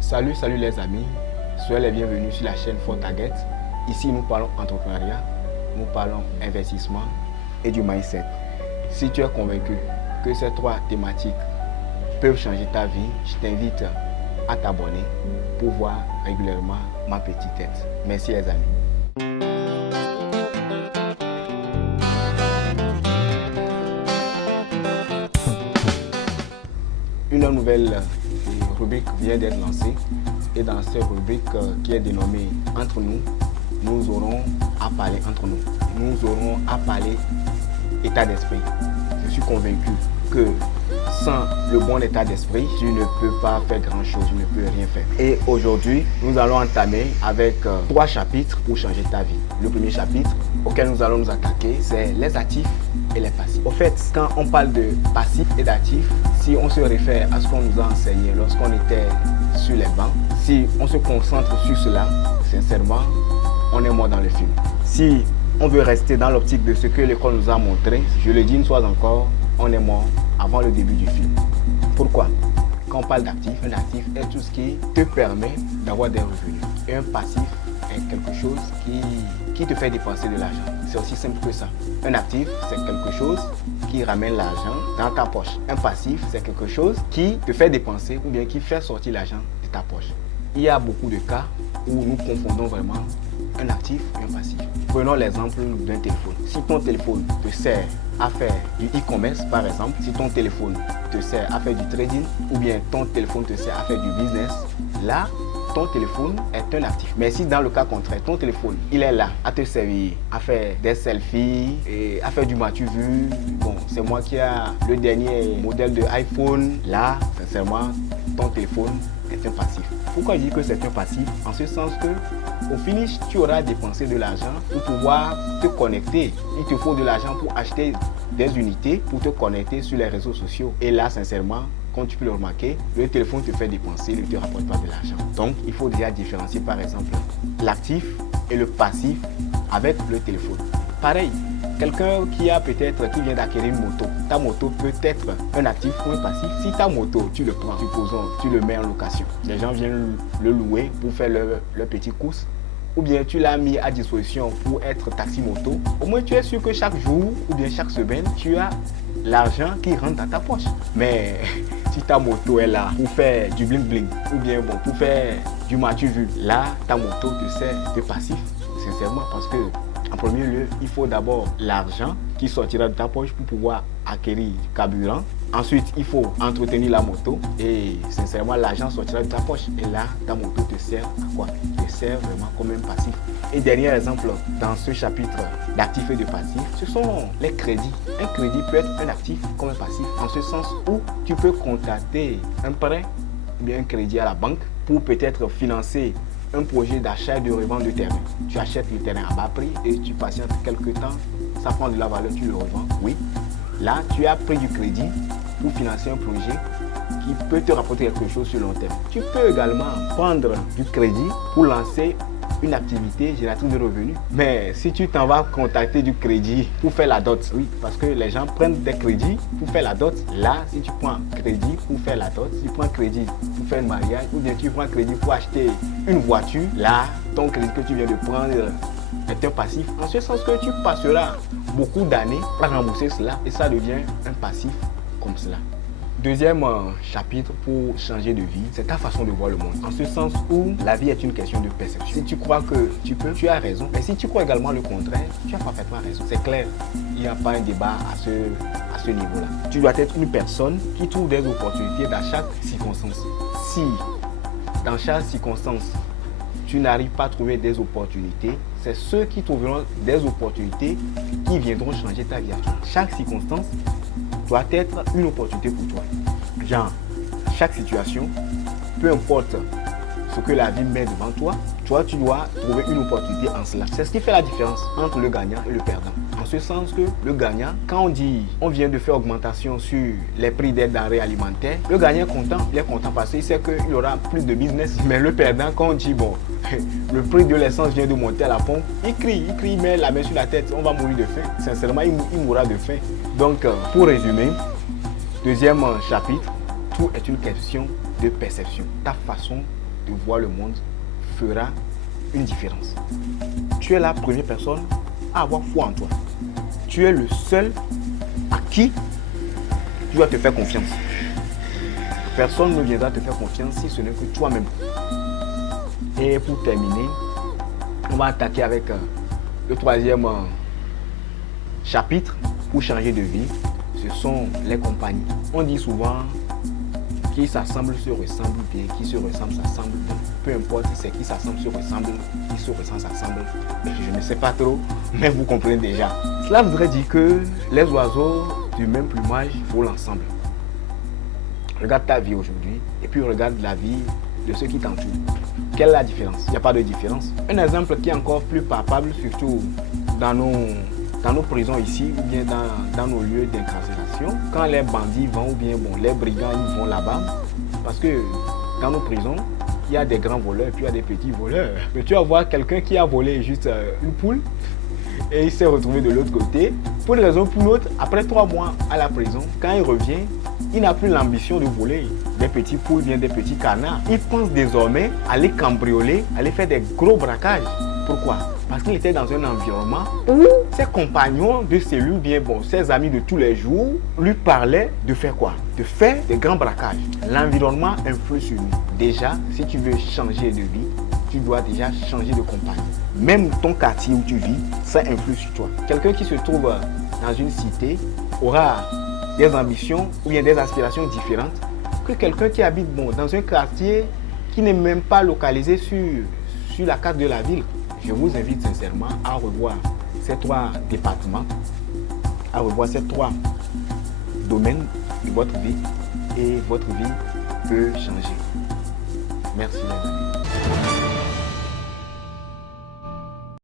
Salut les amis, soyez les bienvenus sur la chaîne ForTarget. Ici nous parlons entrepreneuriat, nous parlons investissement et du mindset. Si tu es convaincu que ces trois thématiques peuvent changer ta vie, je t'invite à t'abonner pour voir régulièrement ma petite tête. Merci les amis. Une nouvelle rubrique vient d'être lancée et dans cette rubrique qui est dénommée Entre nous, nous aurons à parler entre nous. Nous aurons à parler état d'esprit. Je suis convaincu que sans le bon état d'esprit, tu ne peux pas faire grand chose, tu ne peux rien faire. Et aujourd'hui, nous allons entamer avec trois chapitres pour changer ta vie. Le premier chapitre auquel nous allons nous attaquer, c'est les actifs et les passifs. Au fait, quand on parle de passifs et d'actifs, si on se réfère à ce qu'on nous a enseigné lorsqu'on était sur les bancs, si on se concentre sur cela, sincèrement, on est mort dans le film. Si on veut rester dans l'optique de ce que l'école nous a montré, je le dis une fois encore, on est mort avant le début du film. Pourquoi? Quand on parle d'actif, un actif est tout ce qui te permet d'avoir des revenus. Et un passif est quelque chose qui te fait dépenser de l'argent. C'est aussi simple que ça. Un actif, c'est quelque chose qui ramène l'argent dans ta poche. Un passif, c'est quelque chose qui te fait dépenser ou bien qui fait sortir l'argent de ta poche. Il y a beaucoup de cas où nous confondons vraiment un actif et un passif. Prenons l'exemple d'un téléphone. Si ton téléphone te sert à faire du e-commerce, par exemple, si ton téléphone te sert à faire du trading ou bien ton téléphone te sert à faire du business, là, ton téléphone est un actif. Mais si dans le cas contraire, ton téléphone, il est là à te servir, à faire des selfies, et à faire du m'as-tu vu, bon, c'est moi qui ai le dernier modèle de iPhone, là, sincèrement, ton téléphone est un passif. Pourquoi je dis que c'est un passif? En ce sens que, au finish, tu auras dépensé de l'argent pour pouvoir te connecter. Il te faut de l'argent pour acheter des unités, pour te connecter sur les réseaux sociaux. Et là, sincèrement, comme tu peux le remarquer, le téléphone te fait dépenser, il ne te rapporte pas de l'argent. Donc, il faut déjà différencier, par exemple, l'actif et le passif avec le téléphone. Pareil, quelqu'un qui vient d'acquérir une moto, ta moto peut être un actif ou un passif. Si ta moto, tu le prends, supposons, tu le mets en location. Les gens viennent le louer pour faire leur petite course. Ou bien tu l'as mis à disposition pour être taxi-moto. Au moins, tu es sûr que chaque jour ou bien chaque semaine, tu as l'argent qui rentre dans ta poche. Mais si ta moto est là pour faire du bling-bling ou bien bon, pour faire du m'as-tu vu, là, ta moto te sert de passif, sincèrement, parce que en premier lieu, il faut d'abord l'argent qui sortira de ta poche pour pouvoir acquérir du carburant. Ensuite, il faut entretenir la moto et sincèrement, l'argent sortira de ta poche. Et là, ta moto te sert à quoi? Te sert vraiment comme un passif. Et dernier exemple dans ce chapitre d'actifs et de passifs, ce sont les crédits. Un crédit peut être un actif comme un passif, en ce sens où tu peux contracter un prêt ou bien un crédit à la banque pour peut-être financer un projet d'achat et de revente de terrain. Tu achètes le terrain à bas prix et tu patientes quelques temps, ça prend de la valeur, tu le revends. Oui, là, tu as pris du crédit pour financer un projet qui peut te rapporter quelque chose sur long terme. Tu peux également prendre du crédit pour lancer une activité génératrice de revenus. Mais si tu t'en vas contacter du crédit pour faire la dot, oui, parce que les gens prennent des crédits pour faire la dot. Là, si tu prends crédit pour faire la dot, si tu prends crédit pour faire un mariage, ou bien tu prends crédit pour acheter une voiture, là, ton crédit que tu viens de prendre est un passif. En ce sens que tu passeras beaucoup d'années à rembourser cela et ça devient un passif comme cela. Deuxième chapitre pour changer de vie, c'est ta façon de voir le monde. En ce sens où la vie est une question de perception. Si tu crois que tu peux, tu as raison. Mais si tu crois également le contraire, tu as parfaitement raison. C'est clair, il n'y a pas un débat à ce niveau-là. Tu dois être une personne qui trouve des opportunités dans chaque circonstance. Si dans chaque circonstance, tu n'arrives pas à trouver des opportunités, c'est ceux qui trouveront des opportunités qui viendront changer ta vie. Chaque circonstance doit être une opportunité pour toi. Genre, chaque situation, peu importe ce que la vie met devant toi, tu dois trouver une opportunité en cela. C'est ce qui fait la différence entre le gagnant et le perdant. En ce sens que le gagnant, quand on dit on vient de faire augmentation sur les prix des denrées alimentaires, le gagnant est content. Il est content parce qu'il sait qu'il aura plus de business. Mais le perdant, quand on dit bon, le prix de l'essence vient de monter à la pompe, il crie, il met la main sur la tête, on va mourir de faim. Sincèrement, il mourra de faim. Donc, pour résumer, deuxième chapitre, tout est une question de perception. Ta façon de voir le monde fera une différence. Tu es la première personne à avoir foi en toi. Tu es le seul à qui tu dois te faire confiance. Personne ne viendra te faire confiance si ce n'est que toi-même. Et pour terminer, on va attaquer avec le troisième chapitre pour changer de vie. Ce sont les compagnies. On dit souvent qui s'assemblent se ressemblent bien, qui se ressemblent s'assemblent bien. Peu importe si c'est qui s'assemble se ressemble, qui se ressemble s'assemble. Je ne sais pas trop, mais vous comprenez déjà. Cela voudrait dire que les oiseaux du même plumage volent ensemble. Regarde ta vie aujourd'hui et puis regarde la vie de ceux qui t'entourent. Quelle est la différence? Il n'y a pas de différence. Un exemple qui est encore plus palpable, surtout dans nos prisons ici ou bien dans nos lieux d'incarcération, quand les bandits vont ou bien les brigands ils vont là-bas, parce que dans nos prisons, il y a des grands voleurs et puis il y a des petits voleurs. Mais tu vas voir quelqu'un qui a volé juste une poule et il s'est retrouvé de l'autre côté. Pour une raison ou pour une autre, après 3 mois à la prison, quand il revient, il n'a plus l'ambition de voler des petits poules, bien des petits canards. Il pense désormais aller cambrioler, aller faire des gros braquages. Pourquoi? Parce qu'il était dans un environnement où ses compagnons de cellule, bien ses amis de tous les jours, lui parlaient de faire quoi? De faire des grands braquages. L'environnement influe sur nous. Déjà, si tu veux changer de vie, tu dois déjà changer de compagnie. Même ton quartier où tu vis, ça influe sur toi. Quelqu'un qui se trouve dans une cité aura des ambitions ou bien des aspirations différentes que quelqu'un qui habite dans un quartier qui n'est même pas localisé sur la carte de la ville. Je vous invite sincèrement à revoir ces 3 départements, à revoir ces 3 domaines de votre vie et votre vie peut changer. Merci les amis.